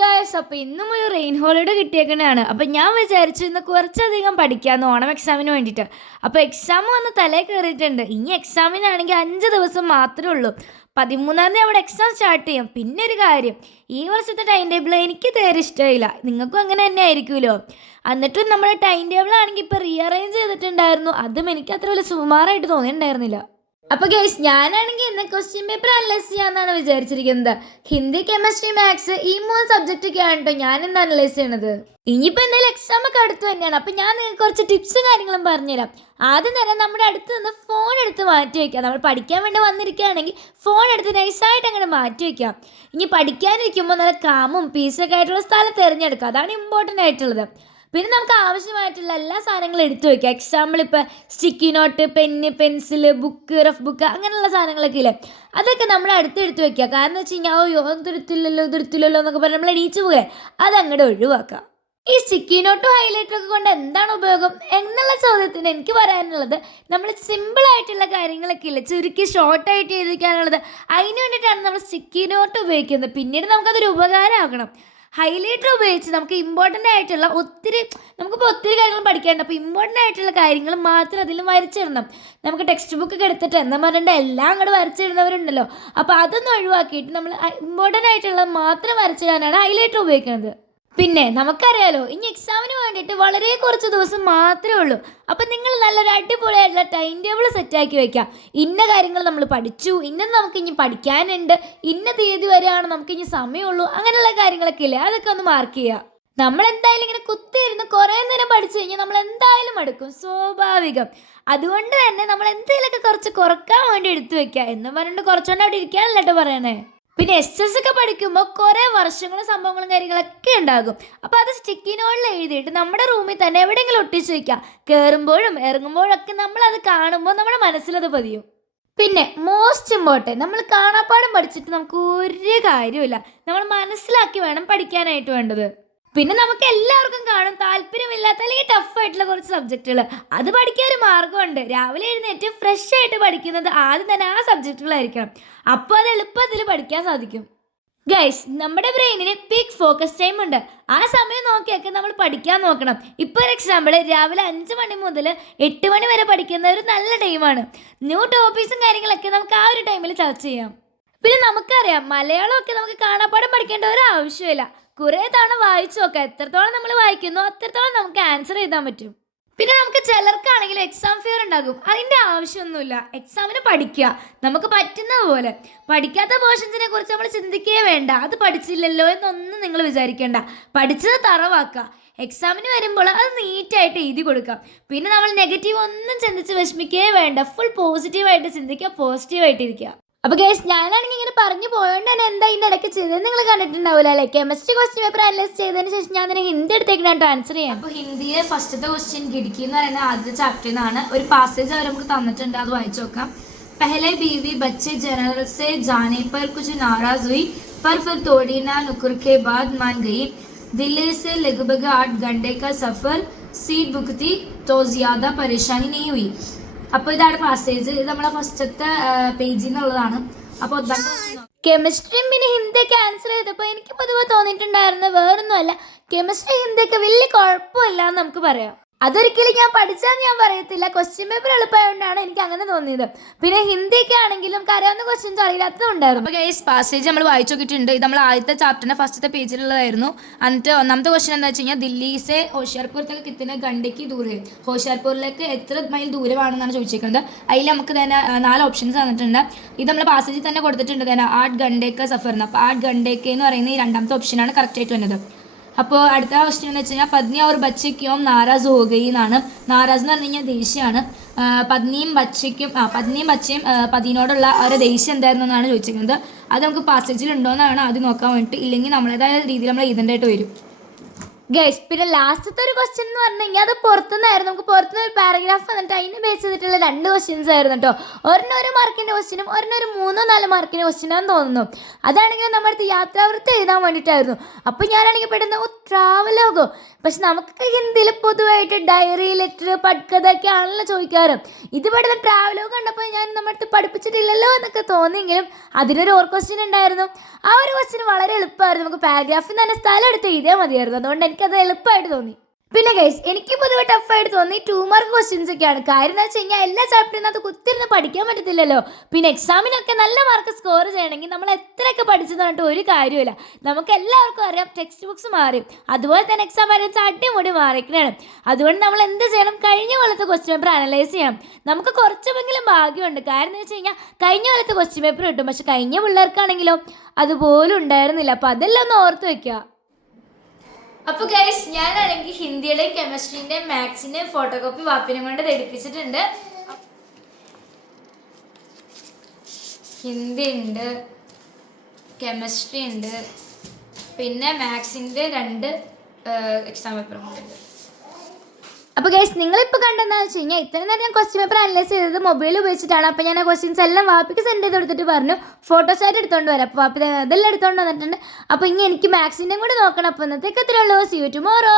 Guys, അപ്പോൾ ഇന്നും ഒരു റെയിൻ ഹോളിഡേ കിട്ടിയേക്കണതാണ്. അപ്പോൾ ഞാൻ വിചാരിച്ചു ഇന്ന് കുറച്ചധികം പഠിക്കാമെന്ന് ഓണം എക്സാമിന് വേണ്ടിയിട്ട്. അപ്പോൾ എക്സാം വന്ന് തലേ കയറിയിട്ടുണ്ട്. ഇനി എക്സാമിനാണെങ്കിൽ 5 ദിവസം മാത്രമേ ഉള്ളൂ. 13-ാം തീയതി അവിടെ എക്സാം സ്റ്റാർട്ട് ചെയ്യും. പിന്നെ ഒരു കാര്യം, ഈ വർഷത്തെ ടൈം ടേബിൾ എനിക്ക് തീരെ ഇഷ്ടമില്ല. നിങ്ങൾക്കും അങ്ങനെ തന്നെ ആയിരിക്കുമല്ലോ. എന്നിട്ടും നമ്മുടെ ടൈം ടേബിൾ ആണെങ്കിൽ ഇപ്പോൾ റീഅറേഞ്ച് ചെയ്തിട്ടുണ്ടായിരുന്നു. അതും എനിക്ക് അത്ര വലിയ സുമാറായിട്ട് തോന്നിയിട്ടുണ്ടായിരുന്നില്ല. അപ്പോൾ ഗൈസ്, ഞാനാണെങ്കിൽ ഇന്ന് ക്വസ്റ്റ്യൻ പേപ്പർ അനലൈസ് ചെയ്യാമെന്നാണ് വിചാരിച്ചിരിക്കുന്നത്. ഹിന്ദി, കെമിസ്ട്രി, മാത്സ് ഈ 3 സബ്ജക്റ്റൊക്കെയാണ് കേട്ടോ ഞാൻ ഇന്ന് അനലൈസ് ചെയ്യണത്. ഇനിയിപ്പോൾ എന്തായാലും എക്സാം ഒക്കെ അടുത്ത് തന്നെയാണ്. അപ്പോൾ ഞാൻ നിങ്ങൾക്ക് കുറച്ച് ടിപ്സും കാര്യങ്ങളും പറഞ്ഞുതരാം. ആദ്യം തന്നെ നമ്മുടെ അടുത്ത് നിന്ന് ഫോൺ എടുത്ത് മാറ്റി വയ്ക്കാം. നമ്മൾ പഠിക്കാൻ വേണ്ടി വന്നിരിക്കുകയാണെങ്കിൽ ഫോൺ എടുത്ത് നൈസായിട്ട് അങ്ങനെ മാറ്റി വയ്ക്കാം. ഇനി പഠിക്കാനിരിക്കുമ്പോൾ നല്ല കാമും പീസൊക്കെ ആയിട്ടുള്ള സ്ഥലം തിരഞ്ഞെടുക്കുക. അതാണ് ഇമ്പോർട്ടൻ്റ് ആയിട്ടുള്ളത്. പിന്നെ നമുക്ക് ആവശ്യമായിട്ടുള്ള എല്ലാ സാധനങ്ങളും എടുത്തു വയ്ക്കുക. എക്സാമ്പിൾ ഇപ്പോൾ sticky note, pen, pencil, book, rough book അങ്ങനെയുള്ള സാധനങ്ങളൊക്കെ ഇല്ലേ, അതൊക്കെ നമ്മൾ എടുത്ത് വയ്ക്കുക. കാരണം എന്ന് വെച്ച് കഴിഞ്ഞാൽ ഇതെടുത്തില്ലല്ലോ എന്നൊക്കെ പറഞ്ഞ് നമ്മൾ എണീച്ച് പോകേ, അതങ്ങോട്ട് ഒഴിവാക്കുക. ഈ സ്റ്റിക്കി നോട്ടും ഹൈലൈറ്ററൊക്കെ കൊണ്ട് എന്താണ് ഉപയോഗം എന്നുള്ള ചോദ്യത്തിന് എനിക്ക് പറയാനുള്ളത്, നമ്മൾ സിമ്പിളായിട്ടുള്ള കാര്യങ്ങളൊക്കെ ഇല്ല ചുരുക്കി ഷോർട്ടായിട്ട് ചെയ്തിരിക്കാനുള്ളത്, അതിന് വേണ്ടിയിട്ടാണ് നമ്മൾ സ്റ്റിക്കി നോട്ട് ഉപയോഗിക്കുന്നത്. പിന്നീട് നമുക്കതൊരു ഉപകാരമാകണം. ഹൈലൈറ്റർ ഉപയോഗിച്ച് നമുക്ക് ഇമ്പോർട്ടൻ്റ് ആയിട്ടുള്ള നമുക്കിപ്പോൾ ഒത്തിരി കാര്യങ്ങൾ പഠിക്കാനുണ്ട്. അപ്പോൾ ഇമ്പോർട്ടൻ്റ് ആയിട്ടുള്ള കാര്യങ്ങൾ മാത്രം അതിൽ വരച്ചിടണം. നമുക്ക് ടെക്സ്റ്റ് ബുക്കൊക്കെ എടുത്തിട്ട് എന്താ പറയണ്ട എല്ലാം അങ്ങോട്ട് വരച്ചിടുന്നവരുണ്ടല്ലോ. അപ്പോൾ അതൊന്നും ഒഴിവാക്കിയിട്ട് നമ്മൾ ഇമ്പോർട്ടൻ്റ് ആയിട്ടുള്ളത് മാത്രം വരച്ചിടാനാണ് ഹൈലൈറ്റർ ഉപയോഗിക്കുന്നത്. പിന്നെ നമുക്കറിയാലോ, ഇനി എക്സാമിന് വേണ്ടിയിട്ട് വളരെ കുറച്ച് ദിവസം മാത്രമേ ഉള്ളൂ. അപ്പം നിങ്ങൾ നല്ലൊരു അടിപൊളിയായിട്ടുള്ള ടൈം ടേബിൾ സെറ്റാക്കി വയ്ക്കാം. ഇന്ന കാര്യങ്ങൾ നമ്മൾ പഠിച്ചു, ഇന്നത് നമുക്ക് ഇനി പഠിക്കാനുണ്ട്, ഇന്ന തീയതി വരെയാണ് നമുക്ക് ഇനി സമയമുള്ളൂ, അങ്ങനെയുള്ള കാര്യങ്ങളൊക്കെ ഇല്ലേ, അതൊക്കെ ഒന്ന് മാർക്ക് ചെയ്യുക. നമ്മൾ എന്തായാലും ഇങ്ങനെ കുത്തിയിരുന്ന് കുറേ നേരം പഠിച്ചു കഴിഞ്ഞാൽ നമ്മൾ എന്തായാലും മടുക്കും, സ്വാഭാവികം. അതുകൊണ്ട് തന്നെ നമ്മൾ എന്തെങ്കിലുമൊക്കെ കുറച്ച് കുറക്കാൻ വേണ്ടി എടുത്തു വെക്കുക. എന്ന് പറഞ്ഞിട്ട് കുറച്ചുകൊണ്ട് അവിടെ ഇരിക്കാനല്ല കേട്ടോ പറയണേ. പിന്നെ SS ഒക്കെ പഠിക്കുമ്പോൾ കുറേ വർഷങ്ങളും സംഭവങ്ങളും കാര്യങ്ങളൊക്കെ ഉണ്ടാകും. അപ്പോൾ അത് സ്റ്റിക്കി നോട്ടിൽ എഴുതിയിട്ട് നമ്മുടെ റൂമിൽ തന്നെ എവിടെയെങ്കിലും ഒട്ടിച്ച് വയ്ക്കുക. കയറുമ്പോഴും ഇറങ്ങുമ്പോഴൊക്കെ നമ്മളത് കാണുമ്പോൾ നമ്മുടെ മനസ്സിലത് പതിയും. പിന്നെ മോസ്റ്റ് ഇമ്പോർട്ടൻറ്റ്, നമ്മൾ കാണാപ്പാഠം പഠിച്ചിട്ട് നമുക്ക് ഒരു കാര്യമില്ല. നമ്മൾ മനസ്സിലാക്കി വേണം പഠിക്കാനായിട്ട് വേണ്ടത്. പിന്നെ നമുക്ക് എല്ലാവർക്കും കാണും താല്പര്യമില്ലാത്ത അല്ലെങ്കിൽ ടഫായിട്ടുള്ള കുറച്ച് സബ്ജക്റ്റുകൾ. അത് പഠിക്കാൻ ഒരു മാർഗ്ഗമുണ്ട്. രാവിലെ എഴുന്നേറ്റ് ഫ്രഷ് ആയിട്ട് പഠിക്കുന്നത് ആദ്യം തന്നെ ആ സബ്ജക്റ്റുകളായിരിക്കണം. അപ്പോൾ അത് എളുപ്പത്തിൽ പഠിക്കാൻ സാധിക്കും. ഗൈസ്, നമ്മുടെ ബ്രെയിനിന് പീക്ക് ഫോക്കസ് ടൈം ഉണ്ട്. ആ സമയം നോക്കിയൊക്കെ നമ്മൾ പഠിക്കാൻ നോക്കണം. ഇപ്പോൾ ഒരു എക്സാമ്പിൾ, രാവിലെ 5 മണി മുതൽ 8 മണി വരെ പഠിക്കുന്ന ഒരു നല്ല ടൈമാണ്. ന്യൂ ടോപ്പിക്സും കാര്യങ്ങളൊക്കെ നമുക്ക് ആ ഒരു ടൈമിൽ ചർച്ച ചെയ്യാം. പിന്നെ നമുക്കറിയാം, മലയാളമൊക്കെ നമുക്ക് കാണാപ്പാഠം പഠിക്കേണ്ട ഒരു ആവശ്യമില്ല. കുറേ തവണ വായിച്ചു നോക്കാം. എത്രത്തോളം നമ്മൾ വായിക്കുന്നു അത്രത്തോളം നമുക്ക് ആൻസർ എഴുതാൻ പറ്റും. പിന്നെ നമുക്ക് ചിലർക്കാണെങ്കിൽ എക്സാം ഫിയർ ഉണ്ടാകും. അതിൻ്റെ ആവശ്യമൊന്നുമില്ല. എക്സാമിന് പഠിക്കുക നമുക്ക് പറ്റുന്നത് പോലെ. പഠിക്കാത്ത പോർഷൻസിനെ കുറിച്ച് നമ്മൾ ചിന്തിക്കുകയേ വേണ്ട. അത് പഠിച്ചില്ലല്ലോ എന്നൊന്നും നിങ്ങൾ വിചാരിക്കേണ്ട. പഠിച്ചത് തറവാക്കുക. എക്സാമിന് വരുമ്പോൾ അത് നീറ്റായിട്ട് എഴുതി കൊടുക്കാം. പിന്നെ നമ്മൾ നെഗറ്റീവ് ഒന്നും ചിന്തിച്ച് വിഷമിക്കുകയേ വേണ്ട. ഫുൾ പോസിറ്റീവായിട്ട് ചിന്തിക്കുക, പോസിറ്റീവായിട്ടിരിക്കുക. അപ്പോൾ ഗൈസ്, ഞാനാണെങ്കിൽ ഇങ്ങനെ പറഞ്ഞു പോയോണ്ട് തന്നെ എന്താ ഇതിൻ്റെ ഇടയ്ക്ക് ചെയ്തത് നിങ്ങൾ കണ്ടിട്ടുണ്ടാവില്ല അല്ലേ. കെമിസ്ട്രി ക്വസ്റ്റ്യൻ പേപ്പർ അനലൈസ് ചെയ്തതിന് ശേഷം ഞാൻ തന്നെ ഹിന്ദി എടുത്തേക്കാനായിട്ട് ആൻസർ ചെയ്യാം. അപ്പോൾ ഹിന്ദിയെ ഫസ്റ്റത്തെ ക്വസ്റ്റ്യൻ ഗിഡ്കി എന്ന് പറയുന്ന ആദ്യത്തെ ചാപ്റ്ററിൽ നിന്നാണ്. ഒരു പാസേജ് അവർ നമുക്ക് തന്നിട്ടുണ്ട്, അത് വായിച്ചു നോക്കാം. पहले बीवी बच्चे जनरल से जाने पर कुछ नाराज हुई, पर फिर थोड़ी ना नुकुर के बाद मान गई. दिल्ली से लगभग 8 घंटे का सफ़र, सीट बुक थी तो ज़्यादा परेशानी नहीं हुई. അപ്പോൾ ഇതാണ് പാസേജ്. ഇത് നമ്മളെ ഫസ്റ്റത്തെ പേജിൽ നിന്നുള്ളതാണ്. അപ്പോൾ കെമിസ്ട്രിയും പിന്നെ ഹിന്ദിയൊക്കെ ആൻസർ ചെയ്തപ്പോൾ എനിക്ക് പൊതുവെ തോന്നിയിട്ടുണ്ടായിരുന്നത് വേറൊന്നുമല്ല, കെമിസ്ട്രി ഹിന്ദിയൊക്കെ വലിയ കുഴപ്പമില്ല എന്ന് നമുക്ക് പറയാം. അതൊരിക്കലും ഞാൻ പഠിച്ചാന്ന് ഞാൻ പറയത്തില്ല, ക്വസ്റ്റ്യൻ പേപ്പർ എളുപ്പമായതുകൊണ്ടാണ് എനിക്ക് അങ്ങനെ തോന്നിയത്. പിന്നെ ഹിന്ദിയൊക്കെ ആണെങ്കിലും അറിയാവുന്ന ക്വസ്റ്റ്യൻസ് അറിയില്ലാത്തതും ഉണ്ടായിരുന്നു. അപ്പോൾ ഈ പാസേജ് നമ്മൾ വായിച്ചു നോക്കിയിട്ടുണ്ട്. ഇത് നമ്മൾ ആദ്യത്തെ ചാപ്റ്ററിൻ്റെ ഫസ്റ്റത്തെ പേജിലുള്ളതായിരുന്നു. എന്നിട്ട് ഒന്നാമത്തെ ക്വസ്റ്റ്യൻ എന്താ വെച്ച് കഴിഞ്ഞാൽ, ദില്ലിസെ ഹോഷിയാർപൂരത്തേക്ക് കിത്തുന്ന ഗണ്ടയ്ക്ക് ദൂരെ, ഹോഷിയാർപൂരിലേക്ക് എത്ര മൈൽ ദൂരമാണെന്നാണ് ചോദിച്ചിരിക്കുന്നത്. അതിൽ നമുക്ക് തന്നെ 4 ഓപ്ഷൻസ് തന്നിട്ടുണ്ട്. ഇത് നമ്മൾ പാസേജിൽ തന്നെ കൊടുത്തിട്ടുണ്ട് തന്നെ 8 घंटे സഫർ എന്ന്. അപ്പോൾ 8 घंटे എന്ന് പറയുന്ന ഈ രണ്ടാമത്തെ ഓപ്ഷനാണ് കറക്റ്റായിട്ട് വന്നത്. അപ്പോൾ അടുത്ത ക്വസ്റ്റ്യൻ എന്ന് വെച്ച് കഴിഞ്ഞാൽ, പത്നി और बच्चे क्यों नाराज़ हो गई എന്നാണ്. നാരാസ് എന്ന് പറഞ്ഞു കഴിഞ്ഞാൽ ദേഷ്യമാണ്. പത്നിയും ബച്ചയും പതിനോടുള്ള ഒരു ദേഷ്യം എന്തായിരുന്നു എന്നാണ് ചോദിച്ചിരിക്കുന്നത്. അത് നമുക്ക് പാസേജിൽ ഉണ്ടോ എന്നാണ് ആദ്യം നോക്കാൻ വേണ്ടിയിട്ട്. ഇല്ലെങ്കിൽ നമ്മളേതായ രീതിയിൽ നമ്മൾ എഴുതേണ്ടതായിട്ട് വരും. ഗൈസ് പിന്നെ ലാസ്റ്റത്തെ ഒരു ക്വസ്റ്റ്യൻ എന്ന് പറഞ്ഞു കഴിഞ്ഞാൽ അത് പുറത്തുനിന്നായിരുന്നു. നമുക്ക് പുറത്തുനിന്ന് ഒരു പാരഗ്രാഫ് വന്നിട്ട് അതിനെ ബേസ് ചെയ്തിട്ടുള്ള 2 ക്വസ്റ്റ്യൻസ് ആയിരുന്നു കേട്ടോ. ഒരെണ്ണം 1 മാർക്കിൻ്റെ ക്വസ്റ്റ്യനും ഒരെണ്ണം ഒരു 3-4 മാർക്കിൻ്റെ ക്വസ്റ്റ്യനാന്ന് തോന്നുന്നു. അതാണെങ്കിൽ നമ്മുടെ അടുത്ത് യാത്രാവൃത്തി എഴുതാൻ വേണ്ടിയിട്ടായിരുന്നു. അപ്പോൾ ഞാനാണെങ്കിൽ പെട്ടെന്ന് ട്രാവലോഗോ, പക്ഷെ നമുക്കൊക്കെ ഹിന്ദിയിൽ പൊതുവായിട്ട് ഡയറി, ലെറ്റർ, പട്കഥ ഒക്കെ ആണല്ലോ ചോദിക്കാറ്. ഇത് പെട്ടെന്ന് ട്രാവലോഗ് കണ്ടപ്പോൾ ഞാൻ നമ്മുടെ അടുത്ത് പഠിപ്പിച്ചിട്ടില്ലല്ലോ എന്നൊക്കെ തോന്നിയെങ്കിലും അതിനൊരു ക്വസ്റ്റ്യൻ ഉണ്ടായിരുന്നു. ആ ഒരു ക്വസ്റ്റ്യൻ വളരെ എളുപ്പമായിരുന്നു. നമുക്ക് പാരഗ്രാഫിൽ തന്നെ സ്ഥലം എടുത്ത് എഴുതിയാൽ മതിയായിരുന്നു. അതുകൊണ്ട് എനിക്കത് എളുപ്പമായിട്ട് തോന്നി. പിന്നെ ഗൈസ് എനിക്ക് പൊതുവെ ടഫായിട്ട് തോന്നി 2 മാർക്ക് ക്വസ്റ്റ്യൻസ് ഒക്കെയാണ്. കാര്യം എന്ന് വെച്ച് കഴിഞ്ഞാൽ എല്ലാ ചാപ്റ്ററിനും അത് കുത്തിരുന്ന് പഠിക്കാൻ പറ്റത്തില്ലല്ലോ. പിന്നെ എക്സാമിനൊക്കെ നല്ല മാർക്ക് സ്കോർ ചെയ്യണമെങ്കിൽ നമ്മൾ എത്രയൊക്കെ പഠിച്ചെന്ന് പറഞ്ഞിട്ട് ഒരു കാര്യമില്ല. നമുക്ക് എല്ലാവർക്കും അറിയാം ടെക്സ്റ്റ് ബുക്സ് മാറി, അതുപോലെ തന്നെ എക്സാം വരച്ച അടിമുടി മാറിക്കണാണ്. അതുകൊണ്ട് നമ്മൾ എന്ത് ചെയ്യണം, കഴിഞ്ഞ കൊല്ലത്തെ ക്വസ്റ്റ്യൻ പേപ്പർ അനലൈസ് ചെയ്യണം. നമുക്ക് കുറച്ചെങ്കിലും ഭാഗ്യമുണ്ട്. കാരണം എന്ന് വെച്ച് കഴിഞ്ഞാൽ കഴിഞ്ഞ കൊല്ലത്തെ ക്വസ്റ്റ്യൻ പേപ്പർ കിട്ടും, പക്ഷെ കഴിഞ്ഞ പിള്ളേർക്കാണെങ്കിലോ അതുപോലും ഉണ്ടായിരുന്നില്ല. അപ്പോൾ അതെല്ലാം ഒന്ന് ഓർത്ത് വെക്കുക. അപ്പോൾ ഗൈസ് ഞാനാണെങ്കിൽ ഹിന്ദിയുടെയും കെമിസ്ട്രീൻ്റെയും മാത്സിൻ്റെയും ഫോട്ടോ കോപ്പി വാപ്പിനെ കൊണ്ട് എടുപ്പിച്ചിട്ടുണ്ട്. ഹിന്ദി ഉണ്ട്, കെമിസ്ട്രി ഉണ്ട്, പിന്നെ മാത്സിൻ്റെ 2 എക്സാം പേപ്പറും ഉണ്ട്. അപ്പോൾ ഗൈസ് നിങ്ങളിപ്പോൾ കണ്ടെന്താണെന്ന് വെച്ച് കഴിഞ്ഞാൽ ഇത്രയും നേരം ഞാൻ ക്വസ്റ്റ്യൻ പേപ്പർ അനലൈസ് ചെയ്തത് മൊബൈൽ ഉപയോഗിച്ചിട്ടാണ്. അപ്പോൾ ഞാൻ ആ ക്വസ്റ്റ്യൻസ് എല്ലാം വാപ്പിക്ക് സെൻഡ് ചെയ്ത് കൊടുത്തിട്ട് പറഞ്ഞു ഫോട്ടോസായിട്ട് എടുത്തുകൊണ്ട് വരാം. അപ്പോൾ വാപ്പി അതെല്ലാം എടുത്തുകൊണ്ട് വന്നിട്ടുണ്ട്. അപ്പോൾ ഇനി എനിക്ക് മാത്സിൻ്റെയും കൂടി നോക്കണം. അപ്പോൾ ഇന്നത്തേക്ക് എത്രയുള്ളൂ. See you tomorrow.